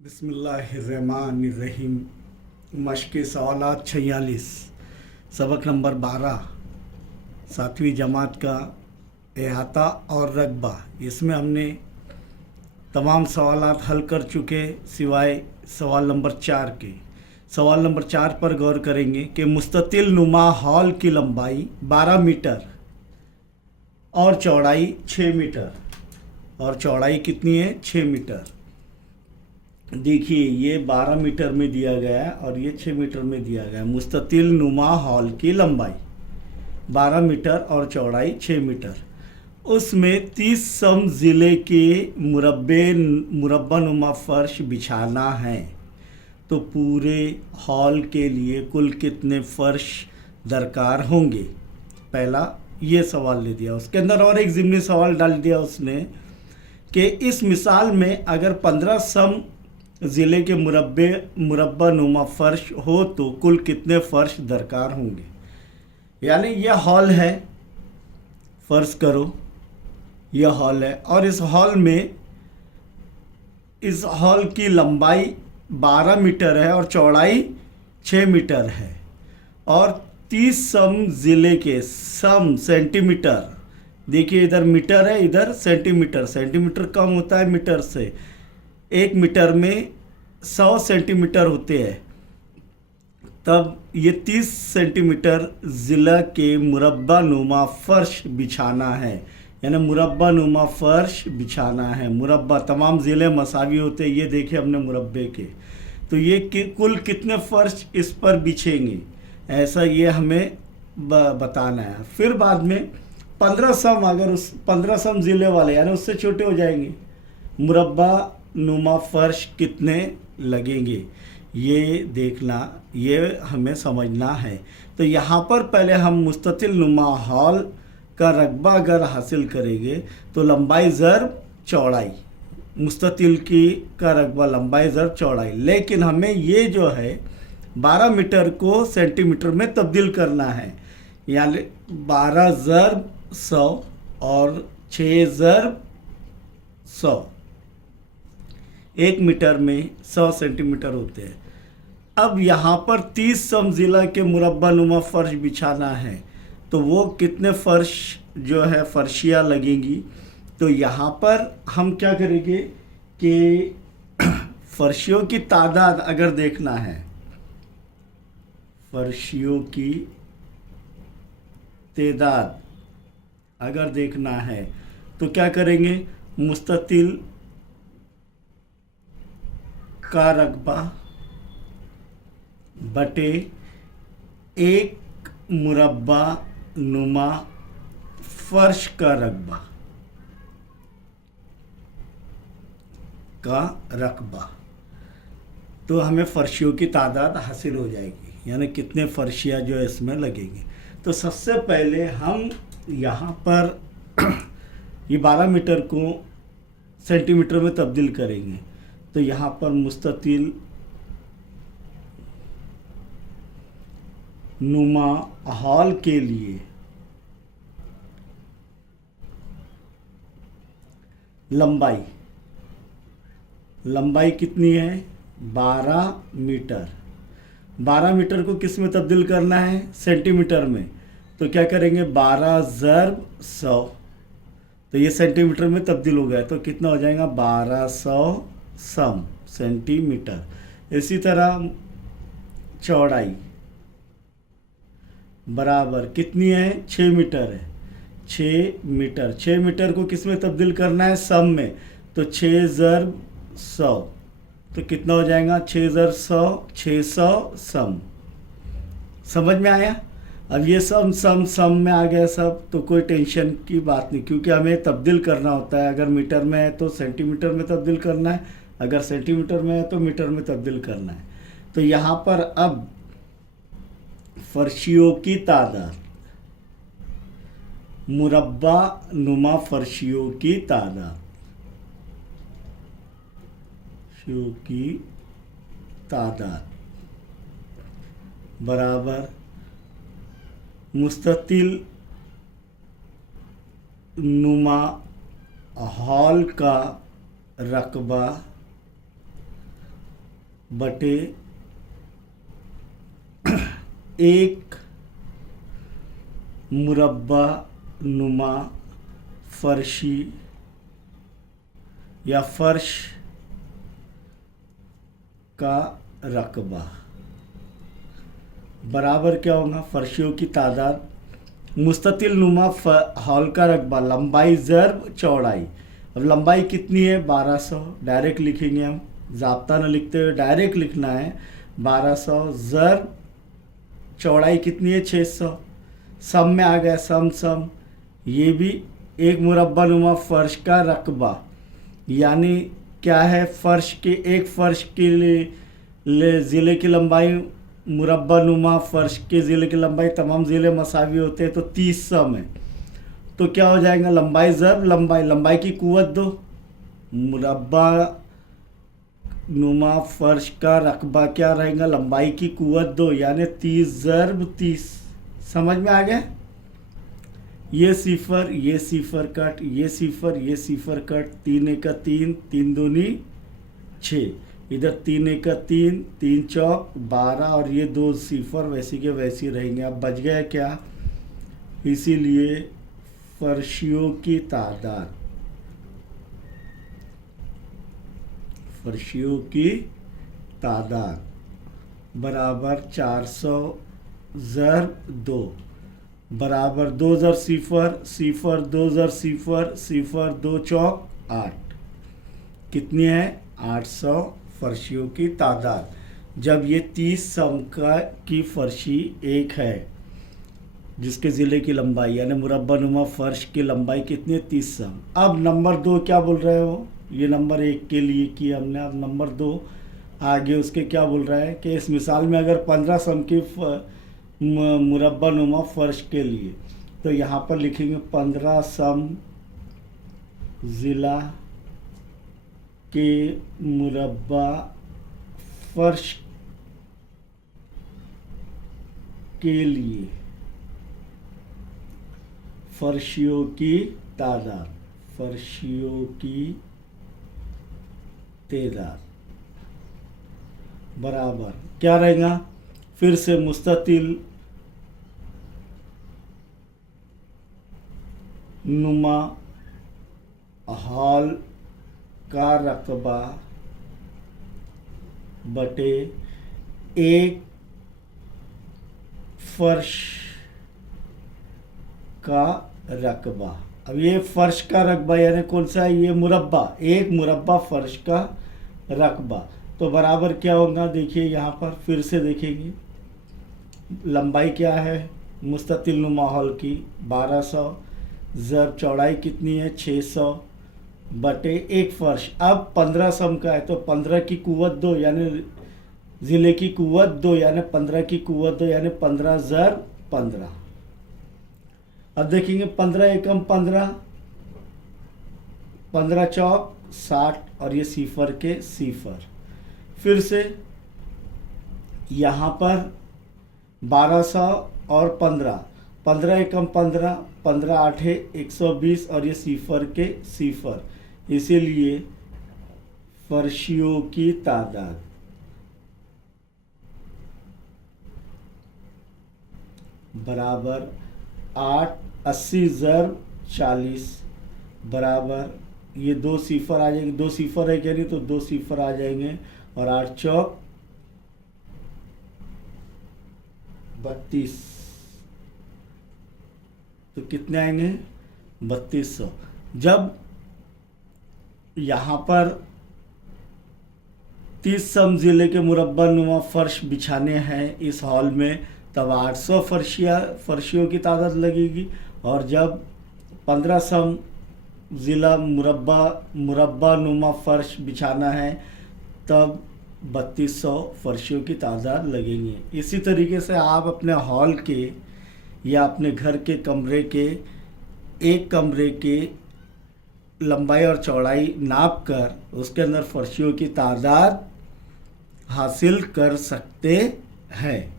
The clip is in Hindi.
बिस्मिल्लाहिर्रहमानिर्रहीम। मश्क सवालात 46, सबक नंबर 12, 7वीं जमात का अहाता और रकबा। इसमें हमने तमाम सवालात हल कर चुके सिवाय सवाल नंबर 4 के। सवाल नंबर 4 पर गौर करेंगे कि मुस्ततिल नुमा हॉल की लंबाई 12 मीटर और चौड़ाई 6 मीटर, और चौड़ाई कितनी है? 6 मीटर। देखिए, ये 12 मीटर में दिया गया है और ये 6 मीटर में दिया गया है। मुस्ततिल नुमा हॉल की लंबाई 12 मीटर और चौड़ाई 6 मीटर। उसमें 30 सम ज़िले के मुरब्बा नुमा फर्श बिछाना है, तो पूरे हॉल के लिए कुल कितने फर्श दरकार होंगे? पहला ये सवाल ले दिया, उसके अंदर और एक ज़िम्नी सवाल डाल दिया उसने कि इस मिसाल में अगर 15 सम ज़िले के मुरब्बा नुमा फ़र्श हो तो कुल कितने फ़र्श दरकार होंगे? यानी यह हॉल है, फ़र्ज़ करो यह हॉल है, और इस हॉल की लंबाई 12 मीटर है और चौड़ाई 6 मीटर है, और 30 सम ज़िले के सम सेंटीमीटर, देखिए इधर मीटर है इधर सेंटीमीटर, सेंटीमीटर कम होता है मीटर से, 1 मीटर में 100 सेंटीमीटर होते हैं, तब ये 30 सेंटीमीटर ज़िला के मुरब्बा नुमा फ़र्श बिछाना है। यानी मुरब्बा नुमा फ़र्श बिछाना है। मुरब्बा तमाम ज़िले मसावी होते हैं, ये देखे हमने मुरब्बे के, तो ये कुल कितने फ़र्श इस पर बिछेंगे, ऐसा ये हमें बताना है। फिर बाद में 15 सम, अगर उस 15 सम ज़िले वाले यानी उससे छोटे हो जाएंगे, मुरब्बा नुमा फ़र्श कितने लगेंगे, ये देखना, ये हमें समझना है। तो यहाँ पर पहले हम मुस्ततिल नुमा हॉल का रकबा अगर हासिल करेंगे तो लंबाई ज़रब चौड़ाई, मुस्ततिल की का रकबा लंबाई ज़रब चौड़ाई, लेकिन हमें ये जो है 12 मीटर को सेंटीमीटर में तब्दील करना है। यानी 12 ज़रब 100 और 6 ज़रब 100, 1 मीटर में 100 सेंटीमीटर होते हैं। अब यहाँ पर 30 सम ज़िला के मुरब्बा नुमा फ़र्श बिछाना है, तो वो कितने फ़र्श जो है फ़र्शियाँ लगेंगी? तो यहाँ पर हम क्या करेंगे कि फ़र्शियों की तादाद अगर देखना है, फ़र्शियों की तादाद अगर देखना है तो क्या करेंगे? मुस्ततिल का रकबा बटे 1 मुरब्बा नुमा फर्श का रकबा, तो हमें फर्शियों की तादाद हासिल हो जाएगी, यानी कितने फर्शियाँ जो इसमें लगेंगी। तो सबसे पहले हम यहाँ पर ये 12 मीटर को सेंटीमीटर में तब्दील करेंगे। तो यहाँ पर मुस्ततिल नुमा हॉल के लिए लंबाई कितनी है? 12 मीटर। 12 मीटर को किस में तब्दील करना है? सेंटीमीटर में। तो क्या करेंगे? 12 ज़रब 100, तो ये सेंटीमीटर में तब्दील हो गया, तो कितना हो जाएगा? 1200 सम सेंटीमीटर। इसी तरह चौड़ाई बराबर कितनी है? 6 मीटर है, 6 मीटर। 6 मीटर को किस में तब्दील करना है? सम में, तो 6 ज़रब 100, तो कितना हो जाएगा? 6 ज़रब 100, 600 सम। समझ में आया? अब ये सम में आ गया सब, तो कोई टेंशन की बात नहीं, क्योंकि हमें तब्दील करना होता है। अगर मीटर में है तो सेंटीमीटर में तब्दील करना है, अगर सेंटीमीटर में है तो मीटर में तब्दील करना है। तो यहाँ पर अब फर्शियों की तादाद, मुरब्बा नुमा फर्शियों की तादाद बराबर मुस्ततिल नुमा हॉल का रकबा बटे एक मुरब्बा नुमा फर्शी या फर्श का रकबा बराबर क्या होगा, फर्शियों की तादाद मुस्ततिल नुमा हॉल का रकबा लंबाई ज़र्ब चौड़ाई। अब लंबाई कितनी है 1200, डायरेक्ट लिखेंगे हम, ज़ाब्ता न लिखते हुए डायरेक्ट लिखना है 1200 ज़र्ब चौड़ाई कितनी है 600। सम में आ गया सम ये भी एक मुरब्बा नुमा फ़र्श का रकबा, यानी क्या है, फ़र्श के एक फ़र्श के लिए ज़िले की लंबाई मुरब्बा नुमा फ़र्श के ज़िले की लंबाई तमाम ज़िले मसावी होते हैं, तो 30 सम है। तो क्या हो जाएगा, लंबाई ज़र्ब लंबाई की कुव्वत दो, मुरब्बा नुमा फ़र्श का रकबा क्या रहेगा, लंबाई की कुव्वत दो, यानी 30 ज़र्ब 30। समझ में आ गया। ये सिफर कट, ये सिफर कट, 3 एका 3, 3 दूनी 6, इधर 3 एका 3, 3 चौक 12 और ये 2 सिफर वैसी के वैसी रहेंगे। अब बच गया क्या, इसीलिए फर्शियों की तादाद बराबर 400 ज़र्ब 2 बराबर 2 ज़र सिफर 2 ज़र सिफर 2 चौक 8, कितनी है 800 फर्शियों की तादाद। जब ये 30 सम की फर्शी एक है जिसके ज़िले की लंबाई यानी मुरब्बा नुमा फ़र्श की लंबाई कितनी है 30 सम। अब नंबर 2 क्या बोल रहे हो, ये नंबर 1 के लिए किया हमने, अब नंबर 2 आगे उसके क्या बोल रहा है कि इस मिसाल में अगर 15 सम की मुरब्बा नुमा फ़र्श के लिए, तो यहाँ पर लिखेंगे 15 सम ज़िला के मुरब्बा फ़र्श के लिए फर्शियों की तादाद बराबर क्या रहेगा, फिर से मुस्ततिल नुमा हॉल का रकबा बटे एक फर्श का रकबा। अब ये फर्श का रकबा यानी कौन सा है, ये मुरब्बा, एक मुरब्बा फर्श का रकबा, तो बराबर क्या होगा, देखिए यहाँ पर फिर से देखेंगे, लंबाई क्या है मुस्ततिल नुमा हॉल की 1200 ज़र्ब चौड़ाई कितनी है 600 बटे एक फर्श। अब 15 सम का है तो 15 की कुव्वत 2 यानी ज़िले की कुव्वत 2 यानी 15 की कुव्वत 2 यानी 15 ज़र्ब 15। अब देखेंगे 15 एकम 15, 15 चौक 60 और ये सिफर के सिफर। फिर से यहाँ पर 1200 और 15 एकम 15, 15 आठे 120 और ये सिफर के सिफर, इसीलिए फर्शियों की तादाद बराबर 80 ज़र्ब 40 बराबर, ये 2 सिफर आ जाएंगे, 2 सिफर है क्या नहीं, तो 2 सिफर आ जाएंगे और 8 चौक 32, तो कितने आएंगे 3200। जब यहाँ पर 30 सम ज़िले के मुरब्बा नुमा फ़र्श बिछाने हैं इस हॉल में, तब 800 फर्शियों की तादाद लगेगी, और जब 15 सम ज़िला मुरब्बा नुमा फ़र्श बिछाना है तब 3200 फर्शियों की तादाद लगेंगी। इसी तरीके से आप अपने हॉल के या अपने घर के कमरे के एक कमरे के लंबाई और चौड़ाई नाप कर उसके अंदर फर्शियों की तादाद हासिल कर सकते हैं।